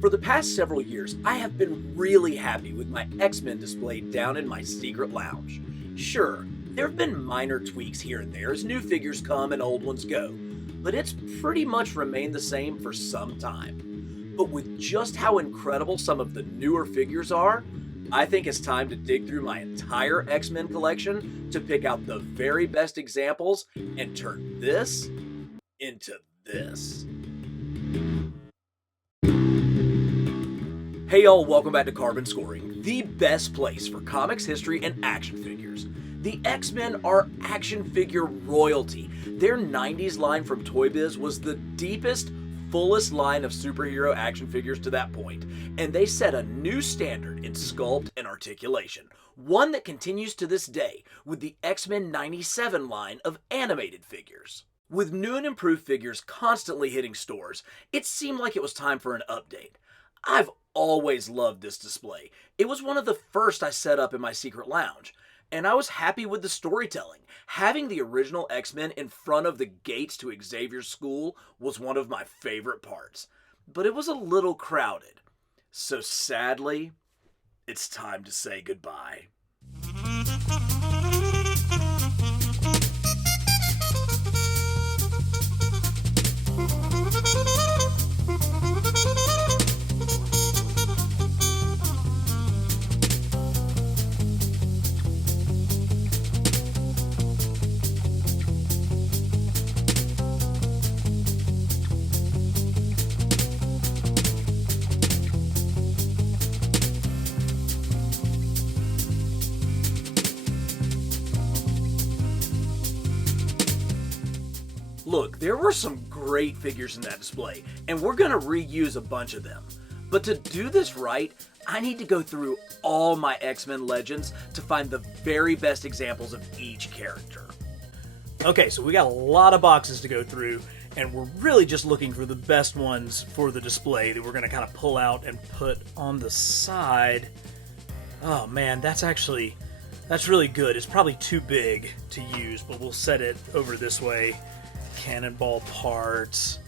For the past several years, I have been really happy with my X-Men display down in my secret lounge. Sure, there have been minor tweaks here and there as new figures come and old ones go, but it's pretty much remained the same for some time. But with just how incredible some of the newer figures are, I think it's time to dig through my entire X-Men collection to pick out the very best examples and turn this into this. Hey y'all, welcome back to Carbon Scoring, the best place for comics history and action figures. The X-Men are action figure royalty. Their 90s line from Toy Biz was the deepest, fullest line of superhero action figures to that point, and they set a new standard in sculpt and articulation, one that continues to this day with the X-Men 97 line of animated figures. With new and improved figures constantly hitting stores, it seemed like it was time for an update. I've always loved this display. It was one of the first I set up in my secret lounge, and I was happy with the storytelling. Having the original X-Men in front of the gates to Xavier's school was one of my favorite parts, but it was a little crowded. So sadly, it's time to say goodbye. Look, there were some great figures in that display, and we're going to reuse a bunch of them. But to do this right, I need to go through all my X-Men Legends to find the very best examples of each character. Okay, so we got a lot of boxes to go through, and we're really just looking for the best ones for the display that we're going to kind of pull out and put on the side. Oh man, that's really good. It's probably too big to use, but we'll set it over this way. Cannonball parts.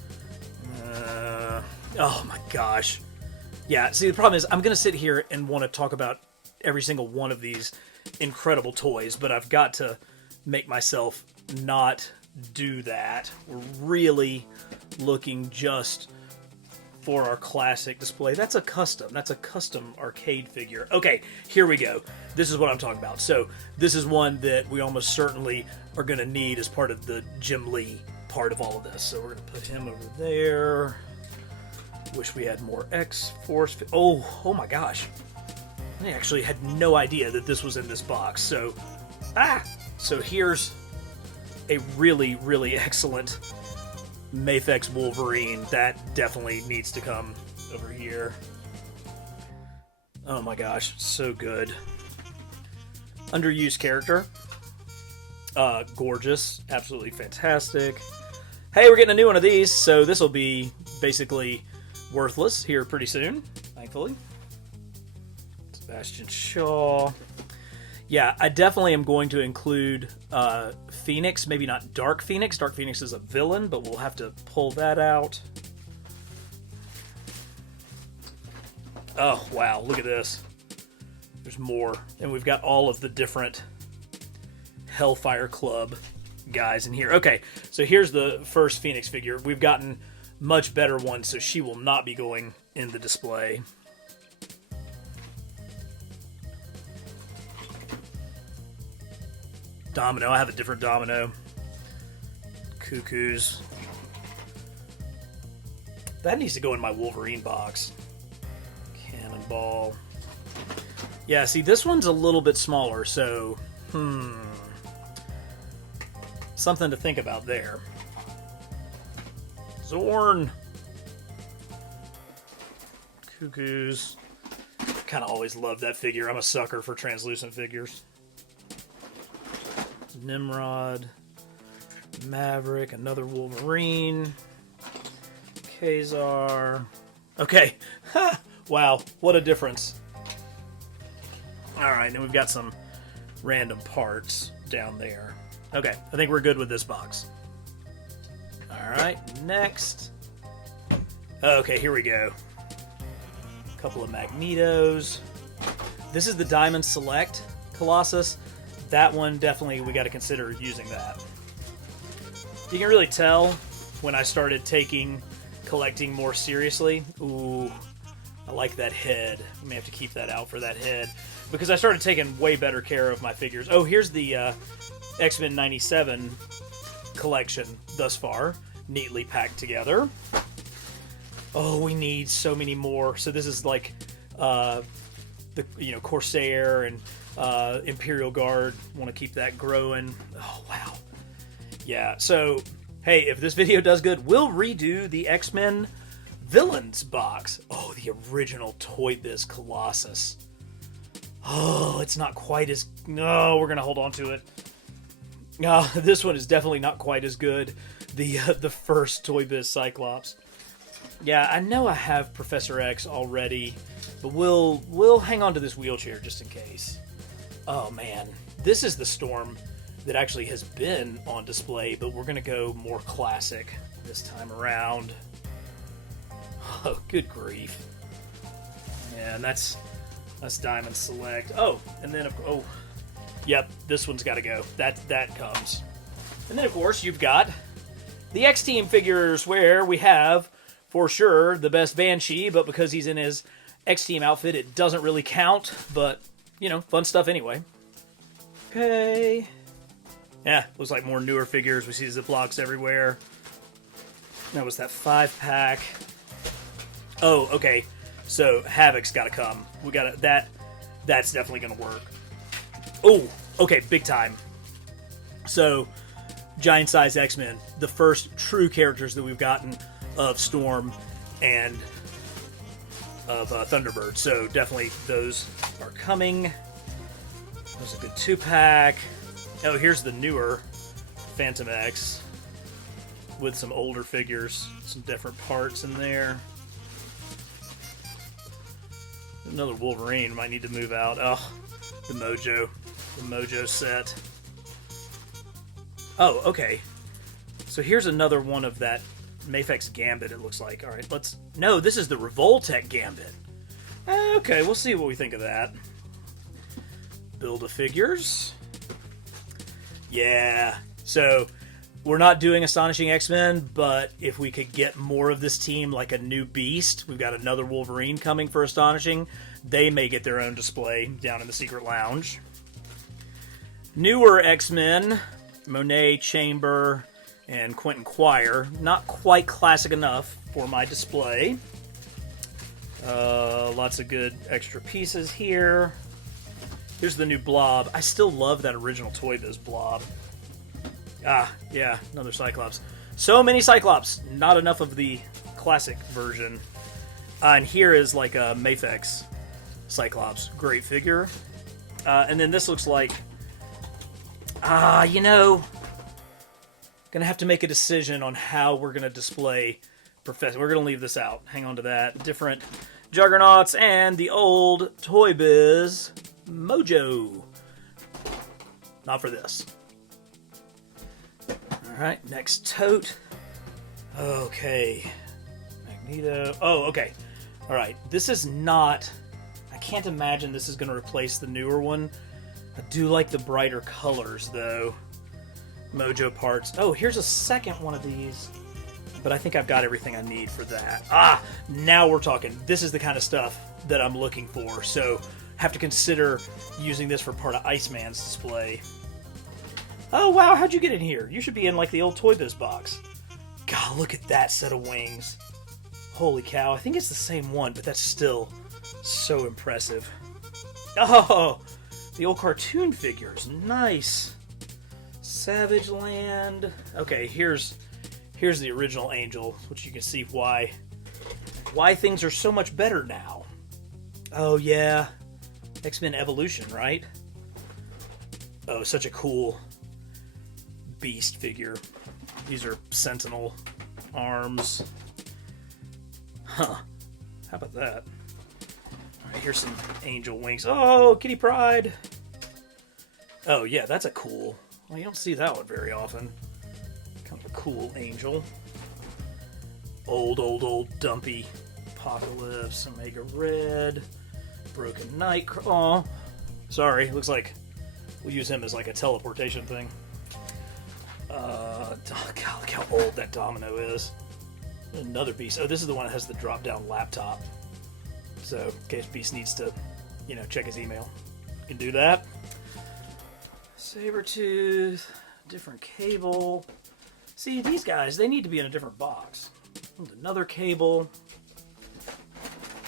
Oh my gosh. Yeah, see, the problem is I'm going to sit here and want to talk about every single one of these incredible toys, but I've got to make myself not do that. We're really looking just for our classic display. That's a custom arcade figure. Okay, here we go. This is what I'm talking about. So this is one that we almost certainly are going to need as part of the Jim Lee part of all of this. So we're going to put him over there. Wish we had more X-Force. Oh my gosh. I actually had no idea that this was in this box. So here's a really, really excellent Mafex Wolverine. That definitely needs to come over here. Oh my gosh, so good. Underused character. Gorgeous. Absolutely fantastic. Hey, we're getting a new one of these, so this will be basically worthless here pretty soon, thankfully. Sebastian Shaw. Yeah, I definitely am going to include Phoenix, maybe not Dark Phoenix. Dark Phoenix is a villain, but we'll have to pull that out. Oh, wow, look at this. There's more. And we've got all of the different Hellfire Club guys in here. Okay, so here's the first Phoenix figure. We've gotten much better ones, so she will not be going in the display. Domino. I have a different Domino. Cuckoos. That needs to go in my Wolverine box. Cannonball. Yeah, see, this one's a little bit smaller, so... something to think about there. Zorn. Cuckoos. Kind of always loved that figure. I'm a sucker for translucent figures. Nimrod. Maverick. Another Wolverine. Kazar. Okay. Wow, what a difference. Alright, then we've got some random parts down there. Okay, I think we're good with this box. Alright, next. Okay, here we go. couple of Magnetos. This is the Diamond Select Colossus. That one, definitely, we got to consider using that. You can really tell when I started taking collecting more seriously. Ooh, I like that head. I may have to keep that out for that head. Because I started taking way better care of my figures. Oh, here's the X-Men 97 collection thus far. Neatly packed together. Oh, we need so many more. So this is like the Corsair and Imperial Guard. Want to keep that growing. Oh, wow. Yeah, so, hey, if this video does good, we'll redo the X-Men Villains box. Oh, the original Toy Biz Colossus. Oh, it's not quite as... No, we're going to hold on to it. This one is definitely not quite as good. The first Toy Biz Cyclops. Yeah, I know I have Professor X already, but we'll hang on to this wheelchair just in case. Oh, man. This is the Storm that actually has been on display, but we're going to go more classic this time around. Oh, good grief. Yeah, and that's Diamond Select. Oh, and then, yep, this one's got to go. That comes. And then, of course, you've got the X-Team figures, where we have, for sure, the best Banshee, but because he's in his X-Team outfit, it doesn't really count, but, fun stuff anyway. Okay. Yeah, looks like more newer figures. We see Ziplocs everywhere. That was that 5-pack. Oh, okay. So Havoc's got to come. We got to that's definitely going to work. Oh, okay, big time. So giant size X-Men, the first true characters that we've gotten of Storm and of Thunderbird. So definitely those are coming. That was a good 2-pack. Oh, here's the newer Phantom X with some older figures, some different parts in there. Another Wolverine might need to move out. Oh, the Mojo set. Oh, okay. So here's another one of that Mafex Gambit, it looks like. All right, no, this is the Revoltech Gambit. Okay, we'll see what we think of that. Build-A-Figures. Yeah, so we're not doing Astonishing X-Men, but if we could get more of this team, like a new Beast, we've got another Wolverine coming for Astonishing, they may get their own display down in the Secret Lounge. Newer X-Men, Monet, Chamber, and Quentin Quire. Not quite classic enough for my display. Lots of good extra pieces here. Here's the new Blob. I still love that original Toy Biz Blob. Ah, yeah, another Cyclops. So many Cyclops. Not enough of the classic version. And here is like a Mafex Cyclops. Great figure. And then this looks like... gonna have to make a decision on how we're gonna display Professor. We're gonna leave this out. Hang on to that. Different Juggernauts and the old Toy Biz Mojo. Not for this. Alright, next tote. Okay. Magneto. Oh, okay. Alright, this is not... I can't imagine this is going to replace the newer one. I do like the brighter colors, though. Mojo parts. Oh, here's a second one of these. But I think I've got everything I need for that. Ah, now we're talking. This is the kind of stuff that I'm looking for. So, have to consider using this for part of Iceman's display. Oh, wow, how'd you get in here? You should be in, like, the old Toy Biz box. God, look at that set of wings. Holy cow, I think it's the same one, but that's still so impressive. Oh, the old cartoon figures. Nice. Savage Land. Okay, here's the original Angel, which you can see why things are so much better now. Oh, yeah. X-Men Evolution, right? Oh, such a cool Beast figure. These are Sentinel arms. Huh. How about that? Alright, here's some Angel wings. Oh, Kitty Pryde! Oh, yeah, that's a cool... Well, you don't see that one very often. Kind of a cool Angel. Old dumpy Apocalypse, Omega Red, Broken Knight. Oh, sorry. Looks like we'll use him as like a teleportation thing. God, look how old that Domino is. Another Beast. Oh, this is the one that has the drop-down laptop. So, in case Beast needs to, check his email, you can do that. Sabretooth, different cable. See, these guys, they need to be in a different box. Another cable.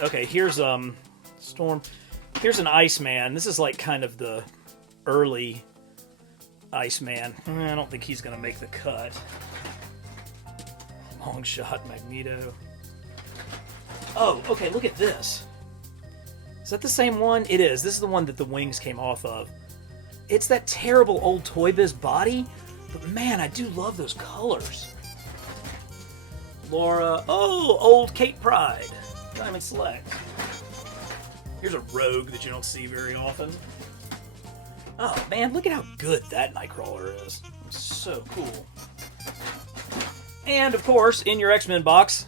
Okay, here's Storm. Here's an Iceman. This is like kind of the early Iceman. I don't think he's going to make the cut. Long shot Magneto. Oh, okay, look at this. Is that the same one? It is. This is the one that the wings came off of. It's that terrible old Toy Biz body, but man, I do love those colors. Laura. Oh, old Kate Pride. Diamond Select. Here's a rogue that you don't see very often. Oh, man, look at how good that Nightcrawler is. It's so cool. And, of course, in your X-Men box,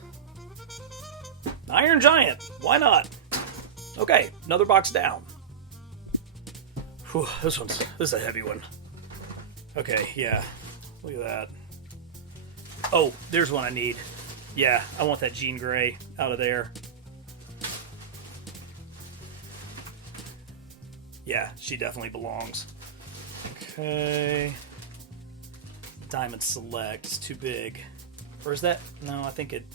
Iron Giant. Why not? Okay, another box down. Whew, this is a heavy one. Okay, yeah. Look at that. Oh, there's one I need. Yeah, I want that Jean Grey out of there. Yeah, she definitely belongs. Okay. Diamond Select. It's too big. Or is that... No, I think it...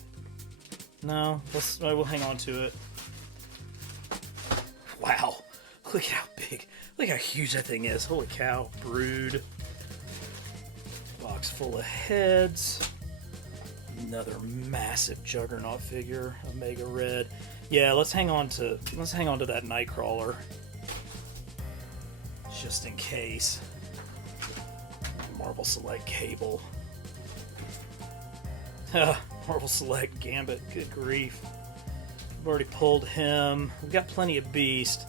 No, we'll hang on to it. Wow. Look at how big. Look how huge that thing is. Holy cow. Brood. Box full of heads. Another massive Juggernaut figure. Omega Red. Yeah, let's hang on to that Nightcrawler. Just in case. Marvel Select Cable. Marvel Select Gambit. Good grief. We've already pulled him. We've got plenty of Beast.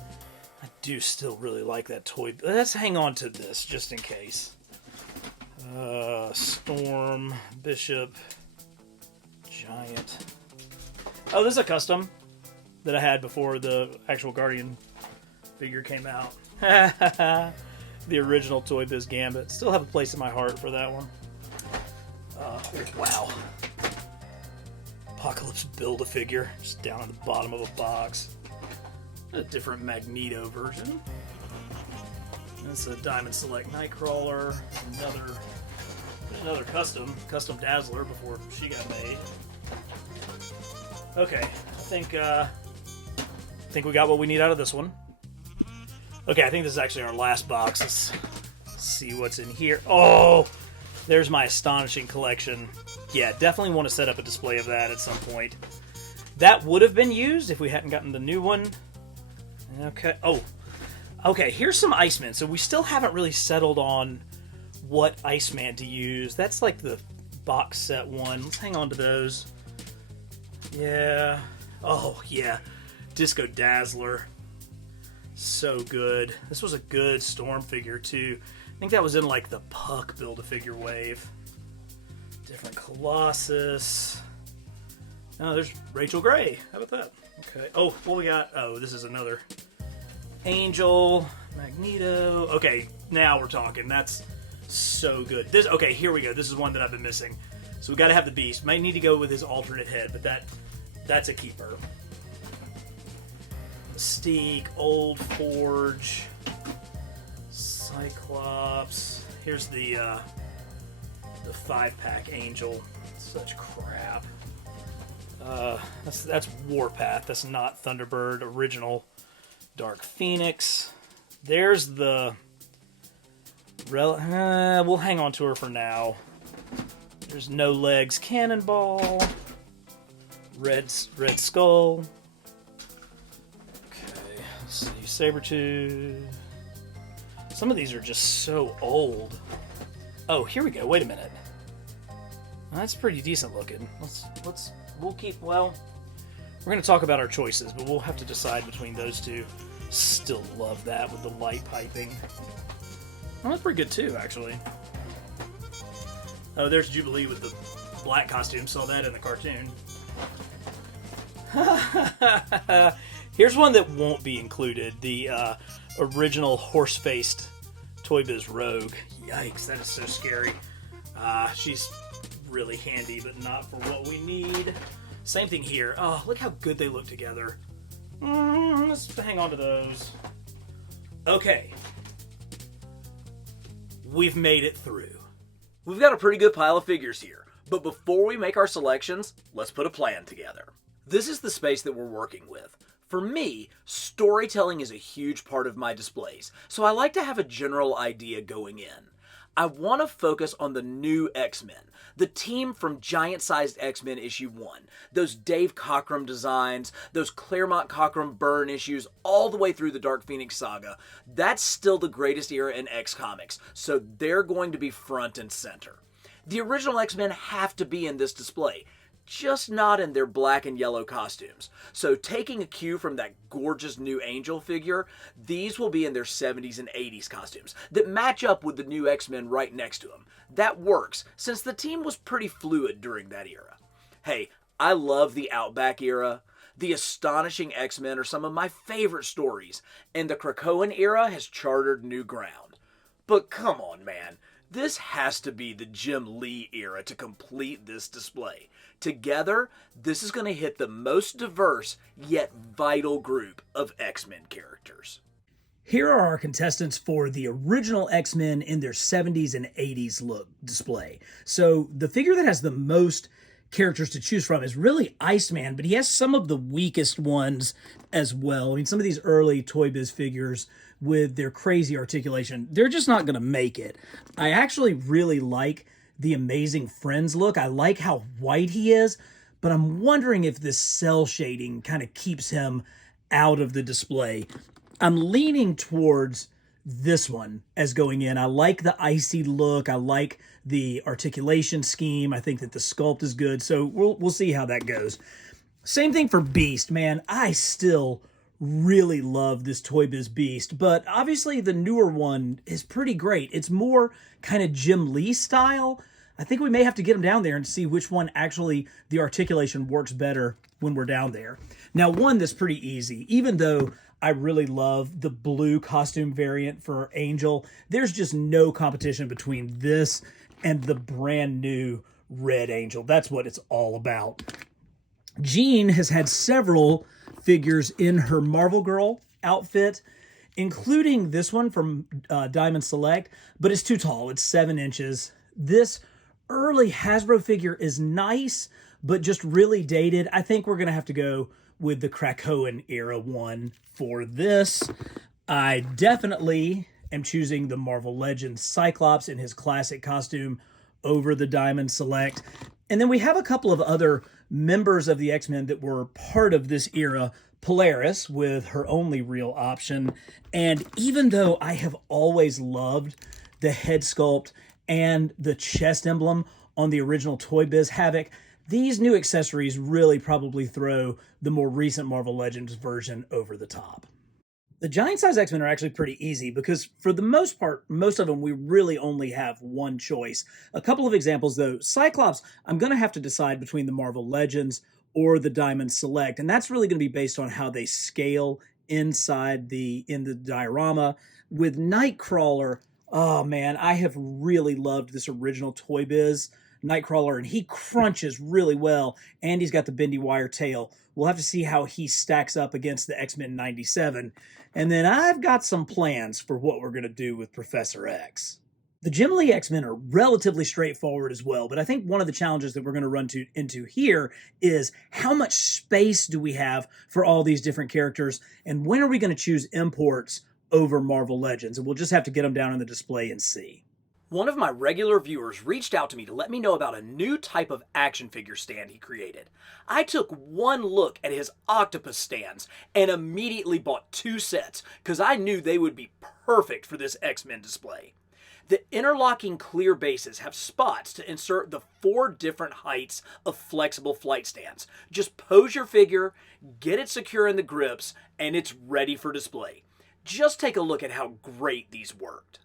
I do still really like that toy. Let's hang on to this just in case. Storm, Bishop, Giant. Oh, this is a custom that I had before the actual Guardian figure came out. The original Toy Biz Gambit. Still have a place in my heart for that one. Wow. Apocalypse Build-A-Figure. Just down at the bottom of a box. A different Magneto version. That's a Diamond Select Nightcrawler. Another custom Dazzler before she got made. Okay, I think we got what we need out of this one. Okay, I think this is actually our last box. Let's see what's in here. Oh, there's my astonishing collection. Yeah, definitely want to set up a display of that at some point. That would have been used if we hadn't gotten the new one. Okay. Oh, okay. Here's some Iceman. So we still haven't really settled on what Iceman to use. That's like the box set one. Let's hang on to those. Yeah. Oh, yeah. Disco Dazzler. So good. This was a good Storm figure, too. I think that was in, like, the Puck Build-A-Figure wave. Different Colossus. Oh, there's Rachel Gray. How about that? Okay. Oh, what we got? Oh, this is another Angel, Magneto. Okay, now we're talking. That's so good. Okay, here we go. This is one that I've been missing. So we got to have the Beast. Might need to go with his alternate head, but that's a keeper. Mystique, Old Forge, Cyclops. Here's the 5-pack Angel. Such crap. That's Warpath. That's not Thunderbird. Original Dark Phoenix. There's the... we'll hang on to her for now. There's No Legs Cannonball. Red Skull. Okay, let's see. Sabretooth. Some of these are just so old. Oh, here we go. Wait a minute. That's pretty decent looking. We'll keep, well, we're going to talk about our choices, but we'll have to decide between those two. Still love that with the light piping. Oh, that's pretty good too, actually. Oh, there's Jubilee with the black costume. Saw that in the cartoon. Here's one that won't be included. The original horse-faced Toy Biz Rogue. Yikes, that is so scary. She's really handy, but not for what we need. Same thing here. Oh, look how good they look together. Let's hang on to those. Okay. We've made it through. We've got a pretty good pile of figures here, but before we make our selections, let's put a plan together. This is the space that we're working with. For me, storytelling is a huge part of my displays, so I like to have a general idea going in. I want to focus on the new X-Men, the team from Giant-Sized X-Men issue 1, those Dave Cockrum designs, those Claremont Cockrum Byrne issues, all the way through the Dark Phoenix saga. That's still the greatest era in X-Comics, so they're going to be front and center. The original X-Men have to be in this display, just not in their black and yellow costumes. So taking a cue from that gorgeous new Angel figure, these will be in their 70s and 80s costumes that match up with the new X-Men right next to them. That works, since the team was pretty fluid during that era. Hey, I love the Outback era. The Astonishing X-Men are some of my favorite stories, and the Krakoan era has chartered new ground. But come on, man. This has to be the Jim Lee era to complete this display. Together, this is going to hit the most diverse yet vital group of X-Men characters. Here are our contestants for the original X-Men in their 70s and 80s look display. So the figure that has the most characters to choose from is really Iceman, but he has some of the weakest ones as well. I mean, some of these early Toy Biz figures with their crazy articulation, they're just not going to make it. I actually really like the Amazing Friends look. I like how white he is, but I'm wondering if this cell shading kind of keeps him out of the display. I'm leaning towards this one as going in. I like the icy look. I like the articulation scheme. I think that the sculpt is good. So we'll see how that goes. Same thing for Beast, man. I still really love this Toy Biz Beast, but obviously the newer one is pretty great. It's more kind of Jim Lee style. I think we may have to get him down there and see which one actually the articulation works better when we're down there. Now, one that's pretty easy, even though I really love the blue costume variant for Angel, there's just no competition between this and the brand new Red Angel. That's what it's all about. Jean has had several figures in her Marvel Girl outfit, including this one from Diamond Select, but it's too tall. It's 7 inches. This early Hasbro figure is nice, but just really dated. I think we're going to have to go with the Krakoan era one for this. I definitely am choosing the Marvel Legends Cyclops in his classic costume over the Diamond Select. And then we have a couple of other members of the X-Men that were part of this era. Polaris with her only real option. And even though I have always loved the head sculpt and the chest emblem on the original Toy Biz Havoc, these new accessories really probably throw the more recent Marvel Legends version over the top. The giant-size X-Men are actually pretty easy because for the most part, most of them, we really only have one choice. A couple of examples though. Cyclops, I'm going to have to decide between the Marvel Legends or the Diamond Select, and that's really going to be based on how they scale inside in the diorama. With Nightcrawler, oh man, I have really loved this original Toy Biz Nightcrawler, and he crunches really well, and he's got the bendy wire tail. We'll have to see how he stacks up against the X-Men 97. And then I've got some plans for what we're going to do with Professor X. The Jim Lee X-Men are relatively straightforward as well, but I think one of the challenges that we're going to run into here is how much space do we have for all these different characters, and when are we going to choose imports over Marvel Legends? And we'll just have to get them down on the display and see. One of my regular viewers reached out to me to let me know about a new type of action figure stand he created. I took one look at his Octopus Stands and immediately bought 2 sets because I knew they would be perfect for this X-Men display. The interlocking clear bases have spots to insert the 4 different heights of flexible flight stands. Just pose your figure, get it secure in the grips, and it's ready for display. Just take a look at how great these worked.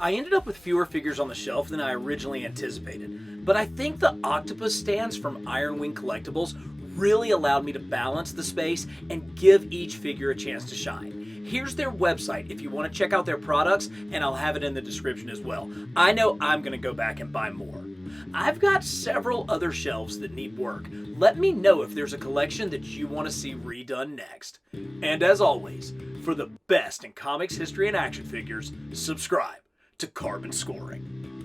I ended up with fewer figures on the shelf than I originally anticipated, but I think the Octopus Stands from Iron Wing Collectibles really allowed me to balance the space and give each figure a chance to shine. Here's their website if you want to check out their products, and I'll have it in the description as well. I know I'm going to go back and buy more. I've got several other shelves that need work. Let me know if there's a collection that you want to see redone next. And as always, for the best in comics history and action figures, subscribe to Carbon Scoring.